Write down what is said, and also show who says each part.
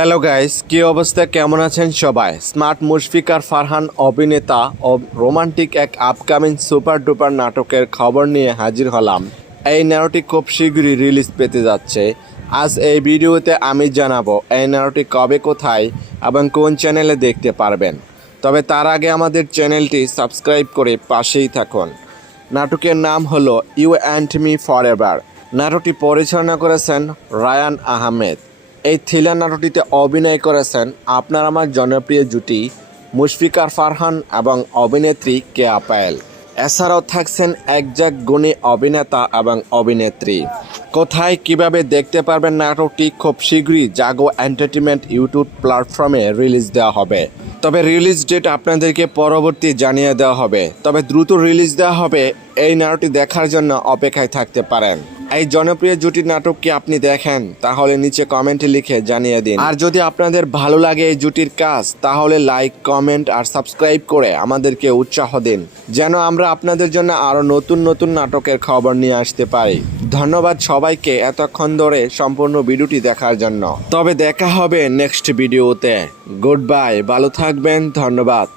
Speaker 1: Hello guys, কি অবস্থা? কেমন আছেন সবাই? স্মার্ট মুশফিকার ফারহান, অভিনেতা ও রোমান্টিক এক আপকামিং সুপার ডুপার নাটকের খবর নিয়ে হাজির হলাম। এই নাটকটি খুব শীঘ্রই রিলিজ পেতে যাচ্ছে। আজ এই ভিডিওতে আমি জানাব এই নাটকটি কবে, কোথায় এবং কোন চ্যানেলে দেখতে পারবেন। তবে তার আগে আমাদের চ্যানেলটি সাবস্ক্রাইব করে পাশেই থাকুন। নাটকের নাম হলো you and me forever নাটকটি পরিচালনা করেছেন রায়ান আহমেদ। এই থ্রিলার নাটকটিতে অভিনয় করেছেন আপনার আমার জনপ্রিয় জুটি মুশফিকার ফারহান এবং অভিনেত্রী কেয়া পায়েল। এছাড়াও থাকছেন একজাক গুণী অভিনেতা এবং অভিনেত্রী। কোথায় কীভাবে দেখতে পারবেন নাটকটি খুব শীঘ্রই জাগো এন্টারটেনমেন্ট ইউটিউব প্ল্যাটফর্মে রিলিজ দেওয়া হবে। তবে রিলিজ ডেট আপনাদেরকে পরবর্তী জানিয়ে দেওয়া হবে। তবে দ্রুত রিলিজ দেওয়া হবে এই নাটকটি দেখার জন্য অপেক্ষায় থাকতে পারেন। এই জনপ্রিয় জুটি নাটক কি আপনি দেখেন? তাহলে নিচে কমেন্টে লিখে জানিয়ে দিন। আর যদি আপনাদের ভালো লাগে এই জুটির কাজ, তাহলে লাইক কমেন্ট আর সাবস্ক্রাইব করে আমাদেরকে উৎসাহ দিন। যেন আমরা আপনাদের জন্য আরও নতুন নতুন নাটকের খবর নিয়ে আসতে পারি। ধন্যবাদ সবাইকে এতক্ষণ ধরে সম্পূর্ণ ভিডিওটি দেখার জন্য। তবে দেখা হবে নেক্সট ভিডিওতে। গুড বাই, ভালো থাকবেন, ধন্যবাদ।